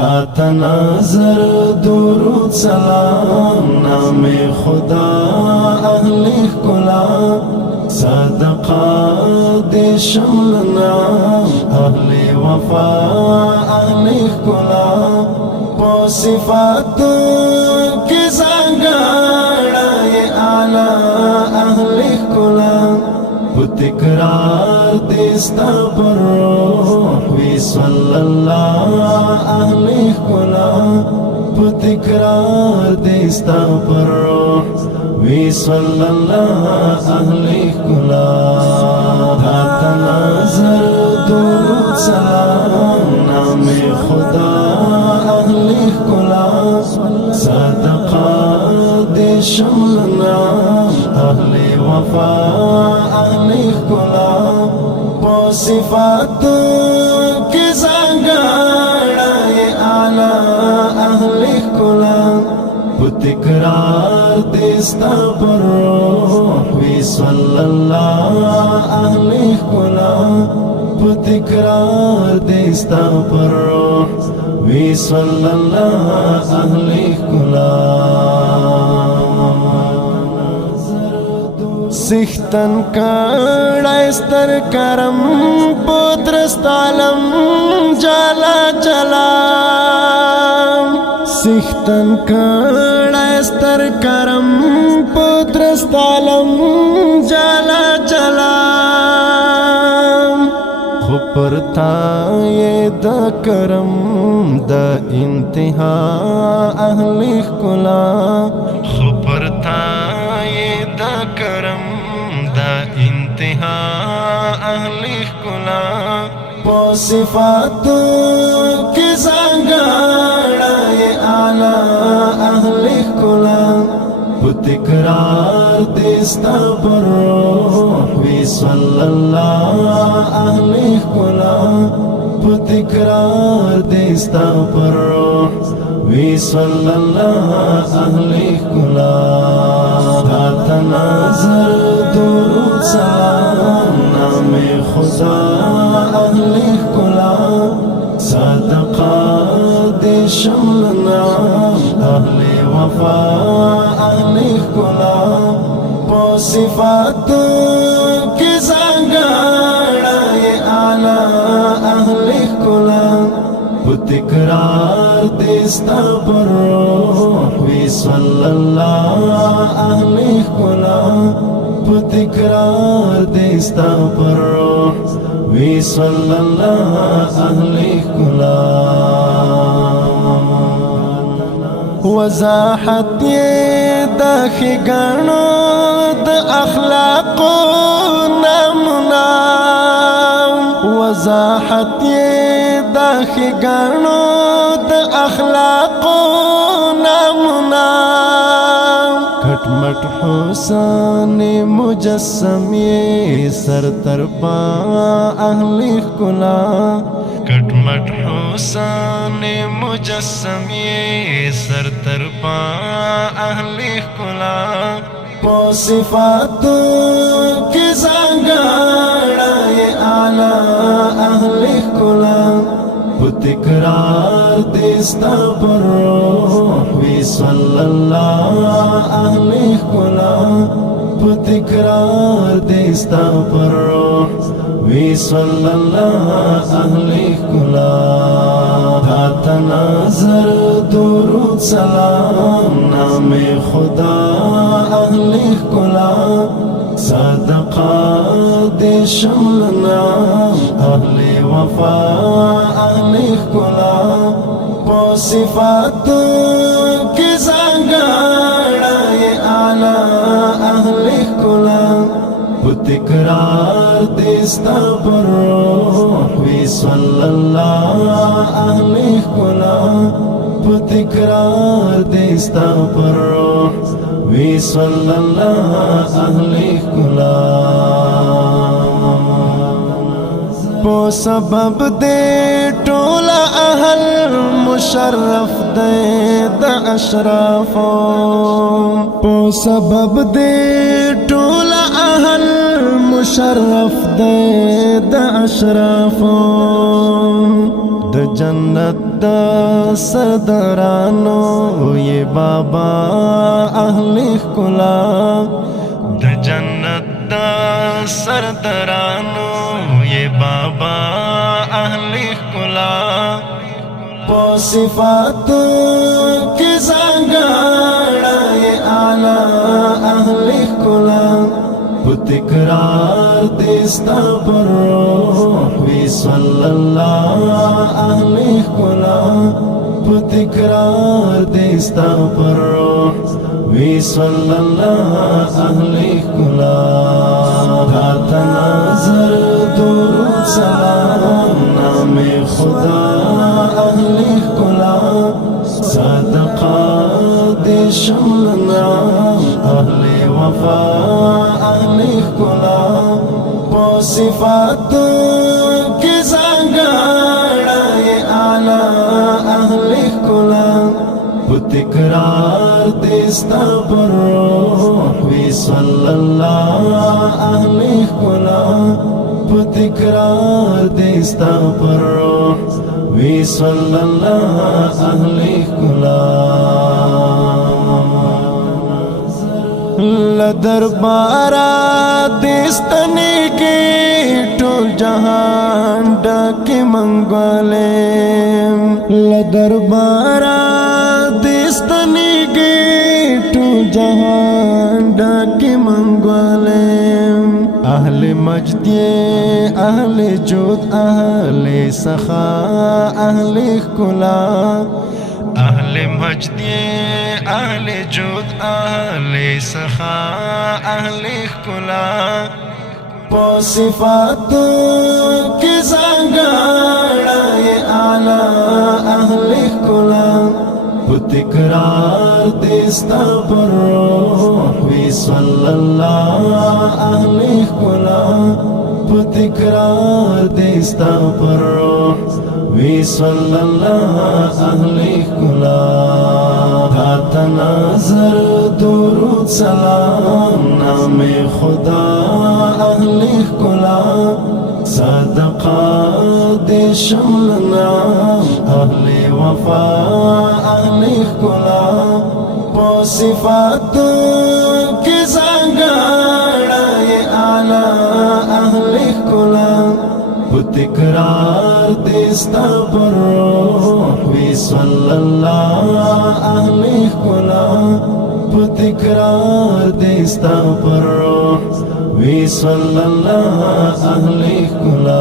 تا تناظر درود سلام نام خدا اهل کلا صدقہ دے شمل نام اہل وفا اہل کلا پو صفات کی زنگاڑا یہ آلہ اہل کلا تکرار دیستا پر روح وی صلی اللہ اہل کلا تکرار دیستا پر روح وی صلی اللہ اہل کلا تناظر درود سلام نام خدا اہل کلا صدقہ دے شمل نام اہل وفا اہل کلا پو صفات کی زنگاڑا یہ آلہ اہل کلا تکرار دیستا پر روح وی صلی اللہ اہل کلا تکرار دیستا پر روح وی صلی اللہ اہل کلا سختن کڑائستر کرم پوترستالم جالا چلا سختن کڑائستر کرم پوترستالم جالا چلا خپرتا یہ دا کرم دا انتہا اہل کلا خپرتا یہ دا کرم دا انتہا اہل کلا پو صفات کی زنگاڑا یہ آلہ اہل کلا تکرار دیستا پر روح وی صلی اللہ اہل کلا تکرار دیستا پر روح وی صلی اللہ اہل کلا تناظر درود سلام نام خدا اہل کلا صدقہ دے شمل نام اہل وفا اہل کلا پو صفات کی زنگاڑا یہ آلہ اہل کلا تکرار دیستا پر روح وی صلی اللہ اہل کلا تکرار دیستا پر روح وی صلی اللہ اہل کلا وضاحت یہ داخی گانو دا اخلاق نمنا وضاحت یہ داخی گانو دا اخلاق نمنا کھٹ مٹ حسن مجسم یہ سر ترپا اہل کلا کٹ مٹ حسن مجسم یہ سر ترپا اہل کلا پو صفات کی زنگاڑا یہ آلہ اہل کلا تکرار دیستا پر روح وی صلی اللہ اہل کلا تکرار دیستا پر روح وی صلی اللہ اہل کلا تناظر درود سلام نام خدا اہل کلا صدقہ دے شمل نام اہل وفا اہل کلا پو صفات کی زنگاڑا یہ آلہ اہل کلا تکرار دیستا پر روح وی صلی اللہ اہل کلا تکرار دیستا پر روح وی صلی اللہ اہل کلا پو سبب دے ٹولا اہل مشرف دے دا اشرافو پو سبب دے ٹولا اہل مشرف دے دا اشرافو د جنت द सरदारानो ये बाबा अहले कुला द जन्नत द सरदारानो ये बाबा अहले कुला पो सिफात की ज़ंगाड़ा ये आला अहले कुला तिकरार देस्ता पर रूह सल्लल्लाहु अलैहि कुला तिकरार देस्ता पर रूह सल्लल्लाहु अलैहि कुला गाता नजर दुरूद सलाम नामे खुदा अहले कुला सदका दे शम्ल नाम अहले वफा कुला पो सिफात की ज़ंगाड़ा ये आला अहले कुला तिकरार देस्ता पर रूह सल्लल्लाहु अलैहि कुला तिकरार देस्ता पर रूह सल्लल्लाहु अलैहि कुला दरबारा देस्तनी के टोल जहान डाके मंगवाले दरबारा देस्तनी के टोल जहान डाके मंगवाले अहले मजदे अहले जोत अहले सखा अहले कुला अहले मजदे अहले जोत अहले सखा अहले कुला पो सिफात की ज़ंगाड़ा ये आला अहले कुला तिकरार देस्ता पर रूह सल्लल्लाहु अलैहि कुला तिकरार देस्ता पर रूह सल्लल्लाहु अलैहि कुला गाता नजर दुरूद सलाम नामे खुदा अहले कुला सदका दे शम्ल नाम अहले वफा अहले कुला पो सिफात की ज़ंगाड़ा ये आला अहले कुला तिकरार देस्ता पर रूह सल्लल्लाहु अलैहि कुला तिकरार देस्ता पर रूह सल्लल्लाहु अलैहि कुला।